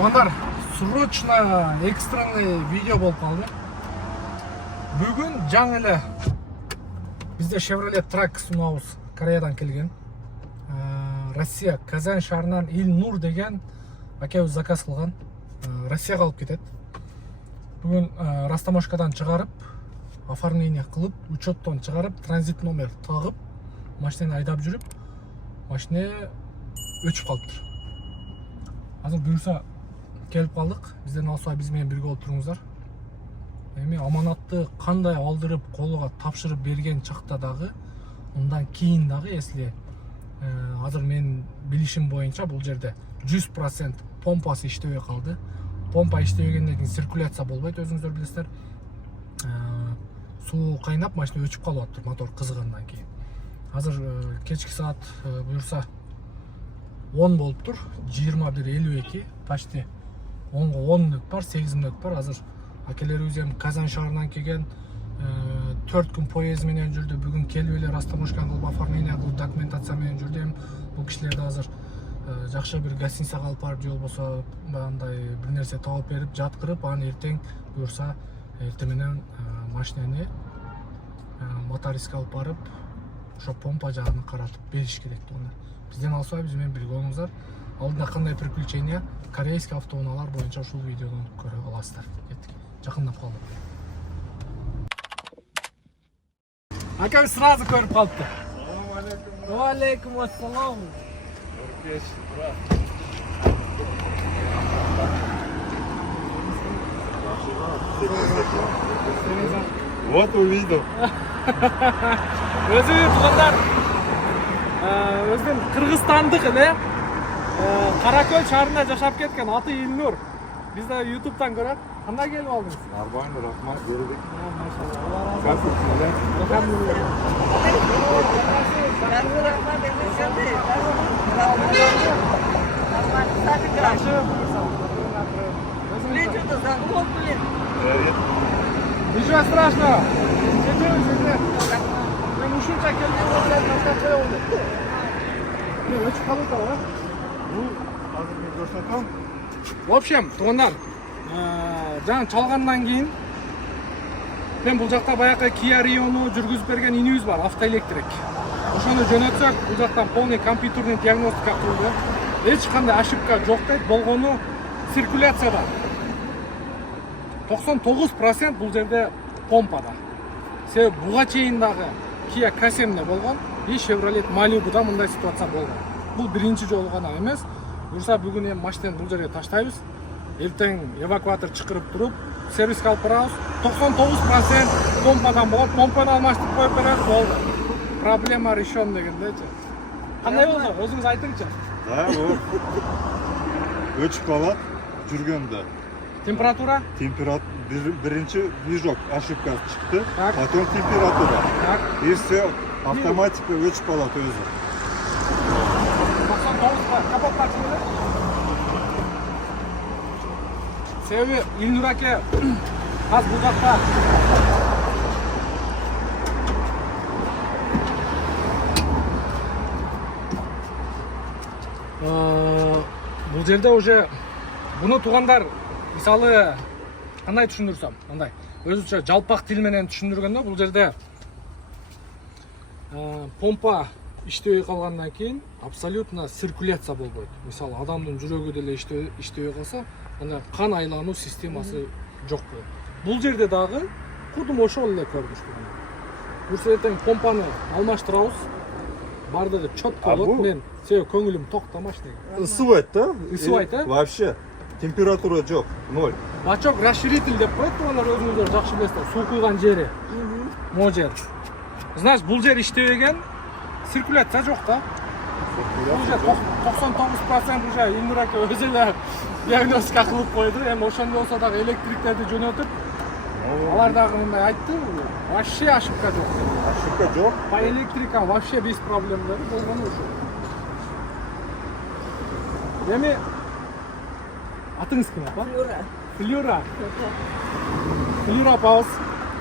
Туугандар, срочно экстренный видео болуп калды. Бүгүн жаңы эле бизде Chevrolet Track сунабыз Кореядан келген. Россия Казань шаарынан Илнур деген акебиз заказ кылган. Россияга алып кетет. Бүгүн Растамошкадан чыгарып, оформление кылып, учеттон чыгарып, транзит номер тагып, машинаны айдап жүрүп, машина өчүп калыптыр. Азыр буюрса келип калдык. Бизден алса биз менен бирге болуп туруңуздар. Эми аманатты кандай алдырып, колуга тапшырып берген чакта дагы, ундан кийин дагы, если азыр мен билишим боюнча бул жерде 100% помпасы иштебей калды. Помпа иштебегенден кийин циркуляция болбойт, өзүңүздөр билесиздер. Суу кайнап, машина өчүп калып атыптыр, мотор кызыгандан кийин. Азыр кечки саат буюрса 10 болуптур, 21:52, почти 10 мүнөт бар, 8 мүнөт бар. Азыр акелерибиз эми Казань шаарынан келген, 4 күн поезд менен жүрдү. Бүгүн келип эле Растамошканы кылып, оформление кылып, документация менен жүрдү. Эми бул кишилерди азыр жакшы бир гостиницага алып барып, же болбосо андай бир нерсе таап берип, жаткырып, аны эртең буюрса эртең менен машинени мотористке алып барып, ошо помпа жагын каратып бериш керек тугундар. Бизден алса биз менен бирге болуңуздар. Алдында кандай приключения корейский автоунаалар боюнча ушул видеодон көрө аласыздар. Кеттик. Жакындап калдык. Ака сразу көрүп калыпты. Assalamu alaikum. Ва алейкум ассалам. Turkish, bra. Вот увидел. Өзү туугандар, өзүнүн Кыргызстандык эле Каракөл шаарында жашап кеткен, аты Илнур. Бизде YouTube'дан көрөт. Кандай келип алдыңыз? Нормально, рахмат, бердик. Машалла. Как вы? Алхамдулилlah. Ничего страшного. Мен ушунча келген болсом таштап коём деп. Мен өчүп калып атам, Ну, азыр мен көрсөтөм. В общем, туугандар, жаңы чалгандан кийин мен бул жакта баягы Kia Rio'ну жүргүзүп берген инибиз бар, автоэлектрик. Ошону жөнөтсөк, бул жактан полный компьютерный диагностика кылды. Эч кандай ошибка жок дейт, болгону циркуляцияда. 99% бул жерде помпада. Себеби буга чейин дагы Kia K7'де болгон, и Chevrolet Malibu'да мындай ситуация болгон. Бул биринчи жолу гана эмес. Буюрса бүгүн эми машинаны бул жерге таштайбыз. Эртең эвакуатор чакырып туруп, сервиске алып барабыз. 99% помпадан болот. Помпаны алмаштырып коюп беребиз, болду. Проблема решен дегендечи. Кандай болду? Өзүңүз айтыңчы. Да, вот. Өчүп калат жүргөндө. Температура? Биринчи движок ошибка чыкты, Так. потом температура. Так. И все, автоматика өчүп калат өзү. 99 капот ачылды. Себеби Илнур аке азыр бул жакта бул жерде уже буну туугандар, мисалы кандай түшүндүрсөм, мындай өзүнчө жалпак тил менен түшүндүргөндө, бул жерде помпа иштебей калгандан кийин абсолютно циркуляция болбойт. Мисалы адамдын жүрөгү деле иштебей калса, анда кан айлануу системасы жок болот. Бул жерде дагы курдум ошол эле көрүнүш. Буюрса эртең помпаны алмаштырабыз. Бардыгы чөткө болот. Мен себеби көңүлүм токтомаш деген. Ысыбайт да? Ысыбайт, а? Вообще. Температура жок, 0. Бачок расширитель деп коет, тугандар өзүңүздөр жакшы билесиздер. Суу куйган жери. Могу жер. Значит, бул жер иштебеген, циркуляция жок да. Уже 99% уже Илнур аке өзү эле диагностика кылып койду. Эми ошондой болсо дагы электриктерди жөнөтүп, алар дагы мындай айтты, вообще ошибка жок. Ошибка жок. По электрикам вообще без проблем dedi, болгону ошо. Эми атыңыз ким апа? Флюра. Флюра апабыз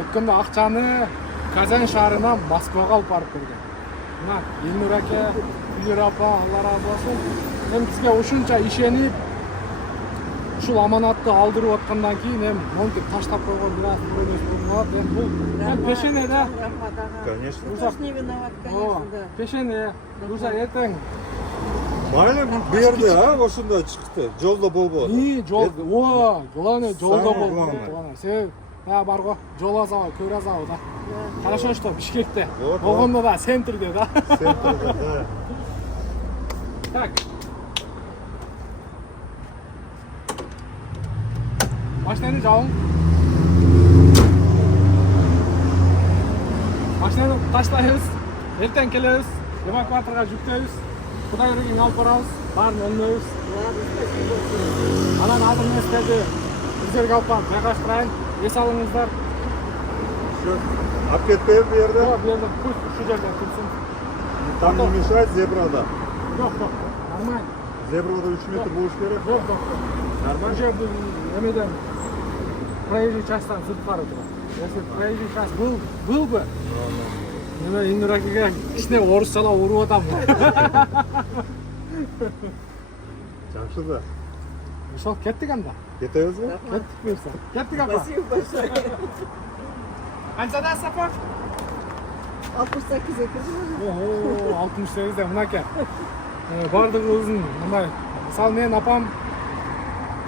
өткөндө акчаны Казань шаарынан Москвага алып барып берген. Мына Илнур аке, Флюра апа, Алла разы болсун. Мен сизге ушунча ишенип ушул аманатты алдырып аткандан кийин эми монтип таштап койгон бир аз болот. Эми бул пешене да. Конечно. Тоже не виноват, конечно, да. Пешене. Буюрса эртең Майли bu yerде, ошондо чыкты. Жолдо болбойт. жол, главное жолдо Самое болду. главное. Себеби бар го, жол азабы, көр азабы да. Хорошо, что Бишкекте. Вот, Болгондо да, центрде да. Центрде, да. Так. Машинаны жабың. Машинаны таштайбыз. Эртең келебиз. Эвакуаторга жүктөйбүз. Кудай өргөн алып барабыз. Баарын өндөйбүз. Ладно, спасибо большое. Анан азыр нерселерди өздөргө алып барып жайгаштырайын. Эс алыңыздар. Алып кетпейби bu yerде? Жок, бу жерде пусть ушу жерден турсун. Там не мешает зебрада. Жок, нормально. Зебрада 3 метр болуш керек. Жок. Нормально. Бу жерде эмеден проезжий частьтан сырткары турат. Если проезжий часть был бы, эме Илнур акеге кичине орусчалап уруп атам. Жакшы да. Ошол кеттик анда. Кетебизби? Кеттик буюрса. Кеттик апа. Спасибо большое. Канчада сапар? 68'e kırdınız. Ого, 68'де мынакей. Бардыгыбыздын мындай. Мисалы менин апам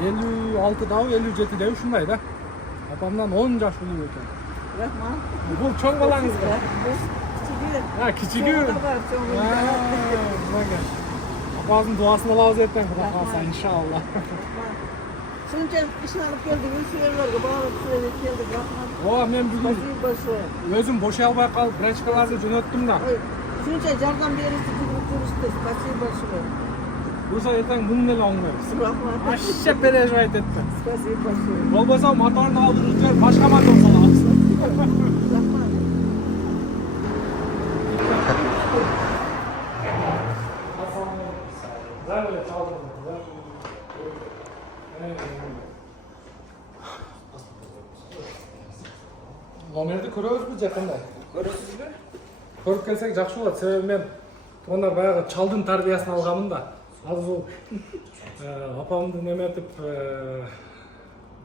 56дабы, 57деби ушундай да. Апамдан 10 жаш улуу экен. Rahman. Бул чоң балаңызбы? Bu küçüğü. Кичиги. Çoğu da var, çoğu da var. Мынакей. Апабыздын дуасын алабыз эртең, Кудай кааласа, иншалла. Şunca işini alıp geldiniz, şehirlerge bağırıp söyleyip geldik. Rahman. О, мен бүгүн Спасибо большое. өзүм бошой албай калып, врачкаларды жөнөттүм да. Ой, şunca yardım verirse duruştu. Спасибо большое. Буюрса эртең муну эле оңдойбуз. Rahman. Вообще переживать этпе. Спасибо большое. Болбосо моторду алдырып жиберип башка мотор салабыз. Rahman. Номерди көрөбүзбү жакында? Көрөсүзбү? Көрүп келсек жакшы болот. Себеби мен тууганда баягы чалдын тарбиясын алганмын да. Азыр бул апамды неметип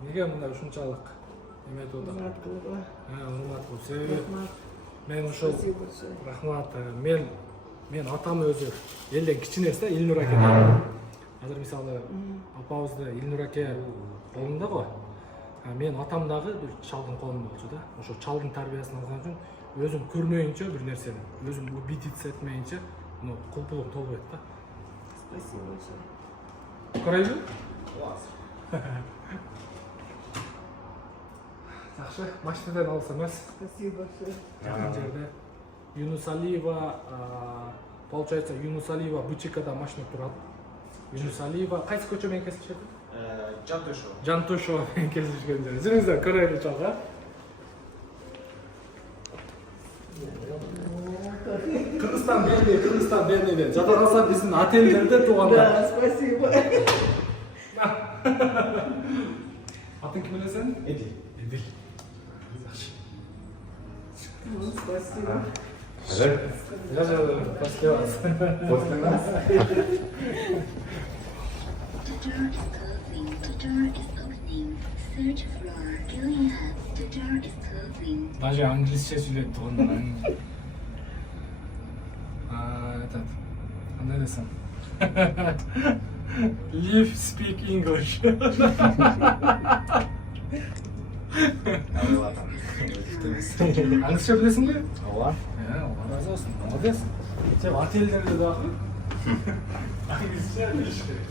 неге мындай ушунчалык неметип атам? Урмат кылып. Себеби мен ошол Спасибо большое. рахмат. Мен атам өзү элден кичинеси да, Илнур аке. Азыр мисалы апабызды Илнур аке колунда го. Мен атам дагы бир чалдын колунда болчу да. Ошо чалдын тарбиясын алган үчүн өзүм көрмөйүнчө бир нерсени, өзүм убедиться этмейинче, муну кулпулук толбойт да. Спасибо большое. Көрөйбү? Жакшы, машинадан алса эмес. Спасибо большое. Жакын жерде Юнусалиева, получается, Юнусалиева БЧКда машина турат. Юнусалиева кайсы көчө менен кесишет? Жантошева менен кесишкен жер. Жүрүңүздөр көрөйлү чалга. Кыргызстан Бердей. Жада калса биздин отелдерде туугандар. Да, спасибо. Атың ким эле сен? Эдил. Спасибо. Спасибо. После нас. The door is closing. The door is opening. Third floor. Going up. The door is closing. Даже англисче сүйлөйт туугандар. Этот. Кандай десем? Live speak English. Англисче билесиңби? Ооба. Разы болсун. Молодец. Сен отелдерде дагы англисче билиш керек.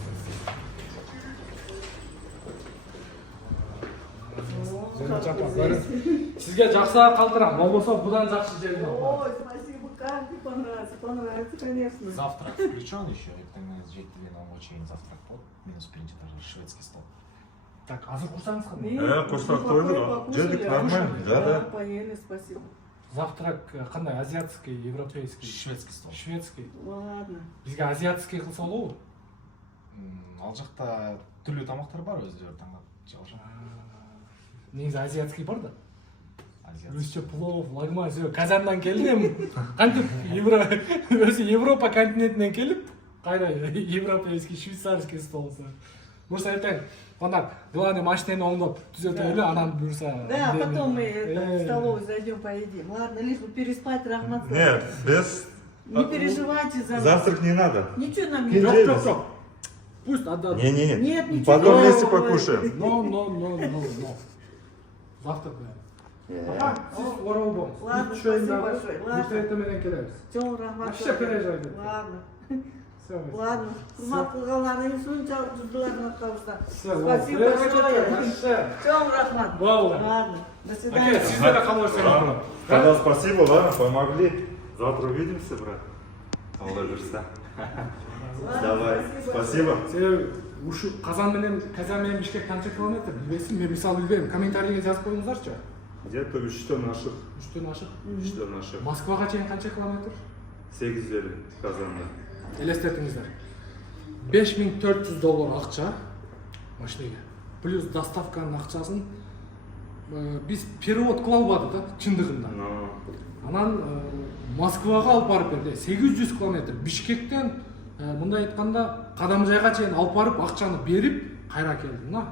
Сизге жакшыраак калтырам, болбосо будан жакшы жерин алып. Ой, спасибо, каждый понравится, конечно. Завтрак включен еще, это жетиге нам очень завтрак под минус принцип даже шведский стол. Так, азыр курсаңыз кандай? Курсак тойдук. Жедик нормально, да. Поели, спасибо. Завтрак кандай? Азиатский, европейский? Шведский стол. Шведский. Ладно. Бизге азиатский кылса болобу? Ал жакта түрлүү тамактар бар, өздөрү таңдап жей алышат. Негизи азиатский бар да. Азиат. Өзчө плов, лагман, Казандан келдим. Кантип өзү Европа континентинен келип, кайра европейский, швейцарский стол. Буюрса эртең конак главный машинени оңдоп түзөтөйлү, анан буюрса. Да, потом мы в столовую зайдем, поедим. Ладно, лишь бы переспать, Рахмат. Нет, без... Не переживайте за нас. Завтрак не надо. Ничего нам не Жок, надо. жок, жок. Пусть отдадут. Не-не-не. Нет, ничего. Потом не вместе надо. покушаем. Но. Завтрак Ага, орол болуңуз. Ладно, спасибо большое. Ладно. Эртең менен келебиз. Чоң рахмат. Вообще переживай. Ладно. Всё. Ладно. Хурмат кылганларыңыз ушунчалык жудулардын аткабызда. Всё. Спасибо большое. Вообще. Чоң рахмат. Болды. Ладно. До Оке, свидания. сизде да кабыл берсеңиз. Тогда спасибо, ладно, помогли. Завтра увидимся, брат. Алла берсе. Давай, спасибо. Себеби ушу Казан менен Бишкек канча километр билбейсиң? Мен мисалы билбейм. Комментарийге жазып коюңуздарчы. Где-то 3'төн ашык. 3төн ашык. 3'төн ашык. Москвага чейин канча километр? 850 Казанда. Элестетиңиздер. $5400 акча машинеге. Плюс доставканын акчасын биз перевод кыла албадык да, чындыгында. Анан Москвага алып барып берди. 800 километр Бишкектен мындай айтканда Кадамжайга чейин алып барып акчаны берип кайра келдим да.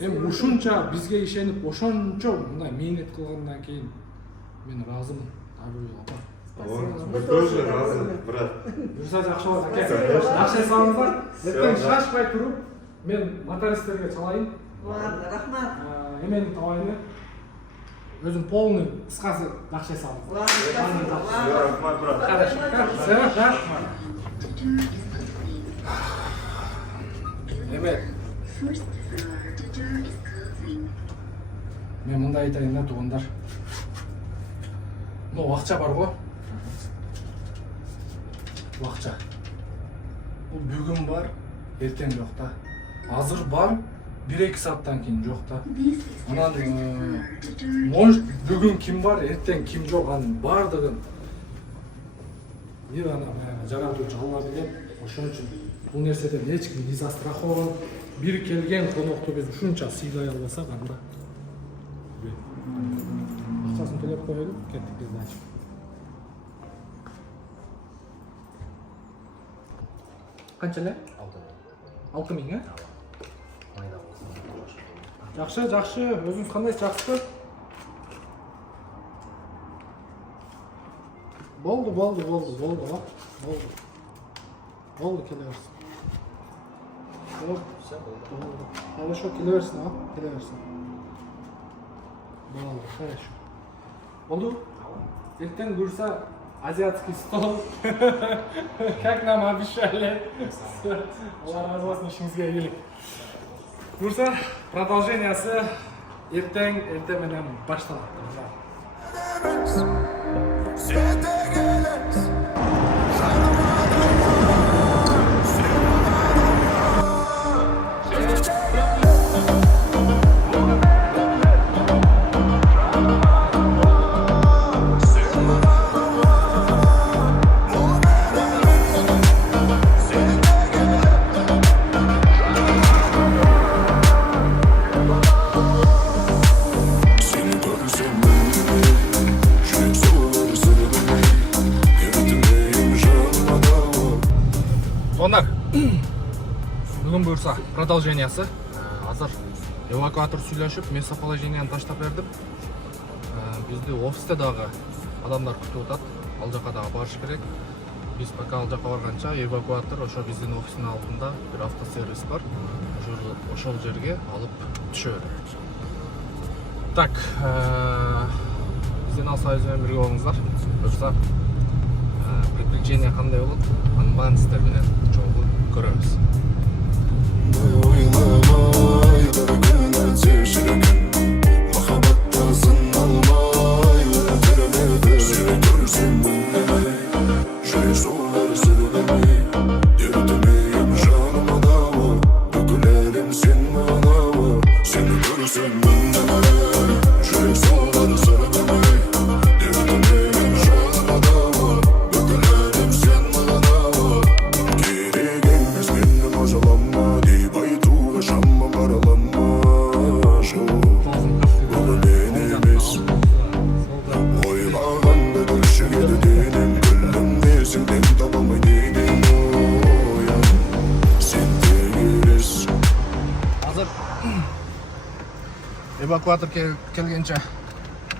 Эми ушунча бизге ишенип, ошончо мындай мээнет кылгандан кийин мен ыраазымын. Мы тоже разы, брат. Буюрса жакшы болот аке. Жакшы эсалыңыздар. Эртең шашпай туруп, мен мотористтерге чалайын. Ладно, рахмат. Эмени табайын. Өзүм полный кыскасы жакшы эсалыңыз. Ладно, спасибо. Ладно. Рахмат, брат. Хорошо. The door is closing. Эме, First floor, the door is closing. мен мындай айтайын да туугандар. Акча бар го. Акча. Бул бүгүн бар, эртең жок да. Азыр бар, 1-2 сааттан кийин жок да. This is the Анан first floor, the door is может бүгүн ким бар, эртең ким жок, анын бардыгын бир жаратуучу Алла билет. Ошон үчүн бул нерседен эч ким не застрахован. Бир келген конокту биз ушунча сыйлай албасак, анда акчасын төлөп коелу, кеттик биз дальше. Канча эле? 6000, Жакшы, өзүңүз кандайсыз, жакшысызбы? Болду, келе берсин. Хорошо, келе берсин, Болду, хорошо. Болду? Эртең буюрса азиатский стол. Как нам обещали. Алла разы болсун, ишиңизге ийгилик. Буюрса, продолжениясы эртең менен башталат. Ондар, бүгін бұйырса продолжениясы. Азыр эвакуатор сүйлөшүп, местоположениени таштап бердим. Бизди офисте дагы адамдар күтүп атат. Ал жака дагы барыш керек. Биз пока ал жака барганча эвакуатор ошо биздин офистин алдында бир автосервис бар. Ошол жерге алып түшө берет. Так, биздин алсайыз менен бирге болуңуздар. Буюрса приключение кандай болот? Анын баарын сиздер менен чогуу көрөбүз. Керек емес мені азыр эвакуатор келгенче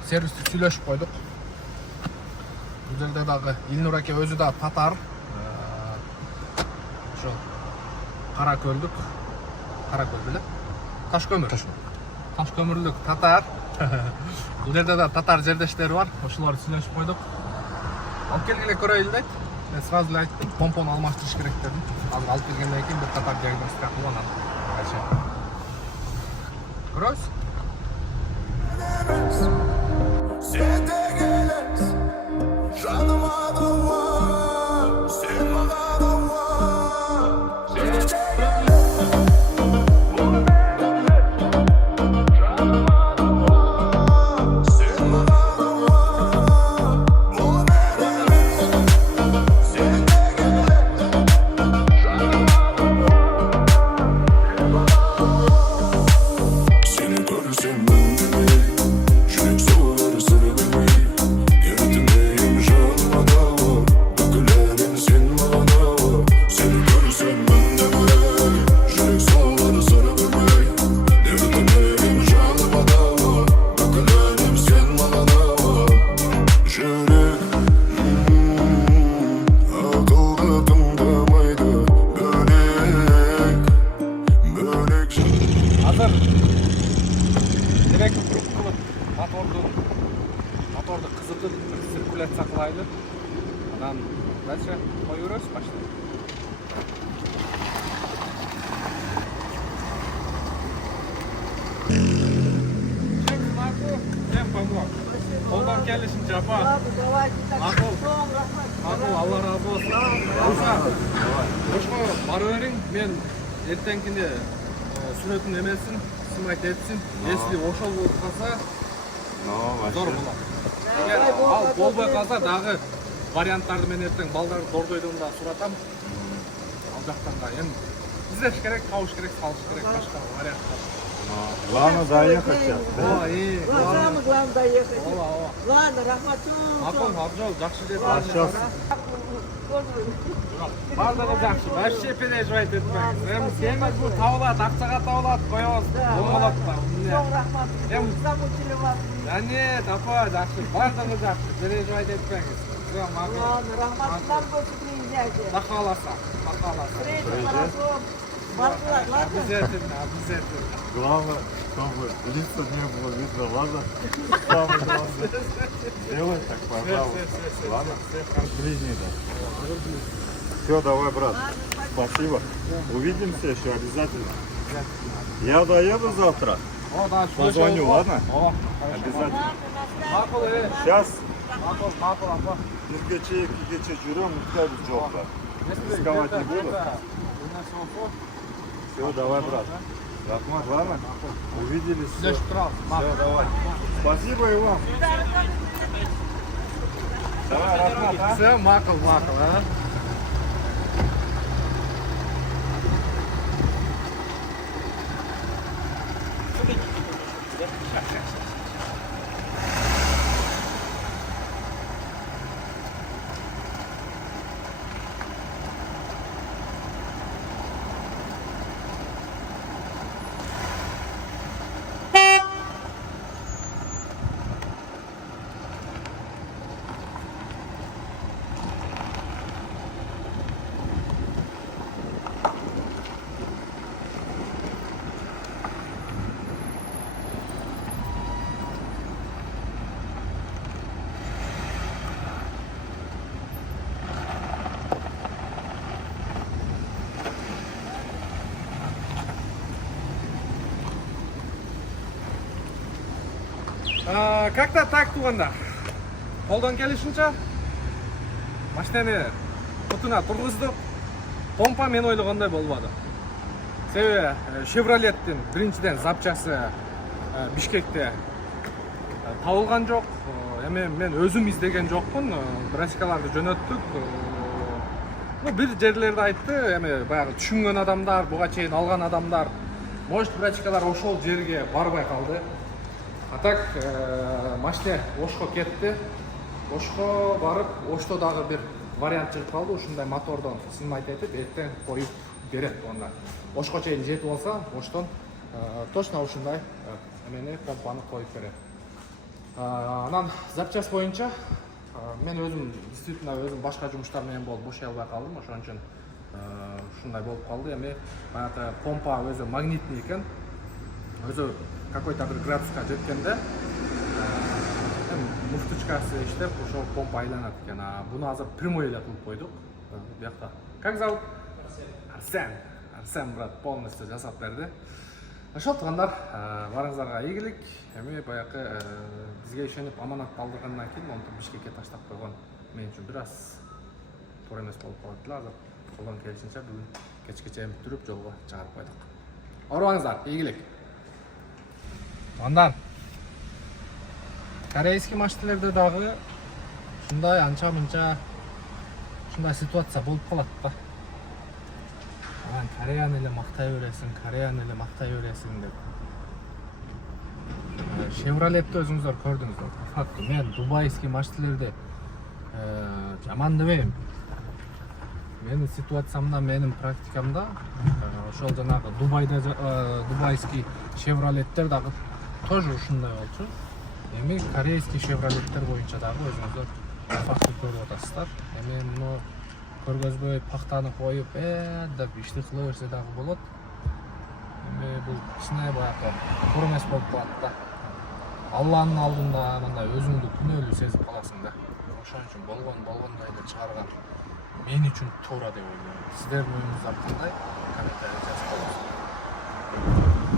сервисти сүйлөшүп койдук. Бул жерде дагы Илнур аке өзү да татар. Ошо Каракөлдүк. Каракөл беле? Ташкөмүр. Ташкөмүрлүк татар. Бул жерде да татар жердештери бар. Ошолорду сүйлөшүп койдук. Алып келгиле көрөйлү дейт. Мен сразу эле айттым, помпону алмаштырыш керек дедим. Азыр алып келгенден кийин бир катар диагностика кылып анан көрөбүз. Sen de gelersin, canıma da var, sen bana da var. Sen de gelersin, bunu beğenirsin, canıma da var, sen bana da var. Bunu beğenirsin, sen de gelersin, canıma da var, sen bana da var. Seni görürsem ben de yürek soğur sarılımı. Yürütmeyim canıma da var, dökülerin sen bana da var. Seni görürsem ben de yürek soğur sarılımı. Yürütmeyim canıma da var, dökülerin sen bana da var. Yürek akılda tındamaydı, börek Азыр директ кылып моторду кызытып циркуляция кылайлы. Анан дальше кое беребиз башта. Всем помог. Колдон келишинче апа. Ладно, давайте так. Макул. Соң, рахмат. Макул, Алла разы болсун. Алса, ошко бара бериң. Мен эртеңкине сүрөтүн эмесин, снимать этсин. Если ошол болуп калса, зор болот. Эгер ал болбой калса дагы варианттарды мен эртең балдарды дордойдон да суратам. Ал жактан да эми издеш керек, табыш керек, салыш керек, башка вариант бар. Главное доехать сейчас. Самое главное доехать. Ооба. Ладно, рахмат. Макул, абжол, жакшы жер. А сейчас Бардыгы жакшы, вообще переживать этпеңиз. Эми сеңиз бул табылат, акчага табылат, коебуз. Болмолот да. Соң, рахмат. Эми Замучили вас. да нет, апа, жакшы, бардыгы жакшы, переживать этпеңиз. Всё, макул. Ладно, рахмат. Нам больше приезжайте. Да халаса, Встретим хорошо. Маркулат, ладно? Обязательно. главное, чтобы лица не было видно, ладно? Самое главное. Делай так, пожалуйста. Ладно? Ближний, да. Все, давай, брат. Спасибо. Увидимся еще обязательно. Я доеду завтра. О, да, Позвоню, ладно? О, Обязательно. макул, Сейчас макул, апа. Иргече жүрем, ұттай біз жоқта. Рисковать не буду. Все, давай, брат. Рахмат, ладно? Увиделись. Все, Все, давай. Спасибо и вам. Давай, Рахмат, а? Все, макул, а? Как-то так туганда. Колдон келишинче машинаны кутуна тургуздук. Помпа мен ойлогондой болбоду. Себеби Chevrolet'тин биринчиден запчасы Бишкекте табылган жок. Эми мен өзүм издеген жокмун. Брасикаларды жөнөттүк. Ну, бир жерлерде айтты, эми баягы түшүнгөн адамдар, буга чейин алган адамдар, может, брачкалар ошол жерге барбай калды. А так, машина Ошко кетти. Ошко барып, Ошто дагы бир вариант чыгып калды. Ушундай мотордон снимать этип, эртең коюп берет онда. Ошко чейин жетип алса, Оштон точно ушундай эмени помпаны коюп берет. Анан запчасть боюнча мен өзүм действительно өзүм башка жумуштар менен болуп бошой албай калдым, ошон үчүн ушундай болуп калды. Эми баягы помпа өзү магнитный экен. Өзү какой-то бир градуска жеткенде муфточкасы иштеп ошол помпа айланат экен. Буну азыр прямой эле кылып койдук. Биякта. Как зовут? Арсен. Арсен брат полностью жасап берди. Ошол туугандар, барыңыздарга ийгилик. Эми баягы бизге ишенип аманат алдыргандан кийин монтип Бишкекке таштап койгон мен үчүн бир аз туура эмес болуп калат эле. Азыр колдон келишинче бүгүн кечке чейин бүтүрүп жолго чыгарып койдук. Оорубаңыздар, ийгилик. Туугандар, корейский машиналарда дагы ушундай анча-мынча ушундай ситуация болуп калат да. Кореяны эле мактай бересиң, деп. Chevrolet'te өзүңүздөр көрдүңүздөр. Факт, мен дубайский машиналарды жаман дебейм. Менин ситуациямда, менин практикамда ошол жанагы дубайский Chevrolet'тер дагы тоже ушундай болчу. Эми корейский Chevrolet'тер боюнча дагы өзүңүздөр факты көрүп атасыздар. Эми муну көргөзбөй пактаны коюп, деп ишти кыла берсе дагы болот. Эми бул кичине баягы туура эмес болуп калат да. Алланын алдында мындай өзүңдү күнөөлүү сезип каласың да. Ошон үчүн болгондой эле чыгарган мен үчүн туура деп ойлойм. Сиздердин оюңуздар кандай? Комментарий жазып коюңуздар.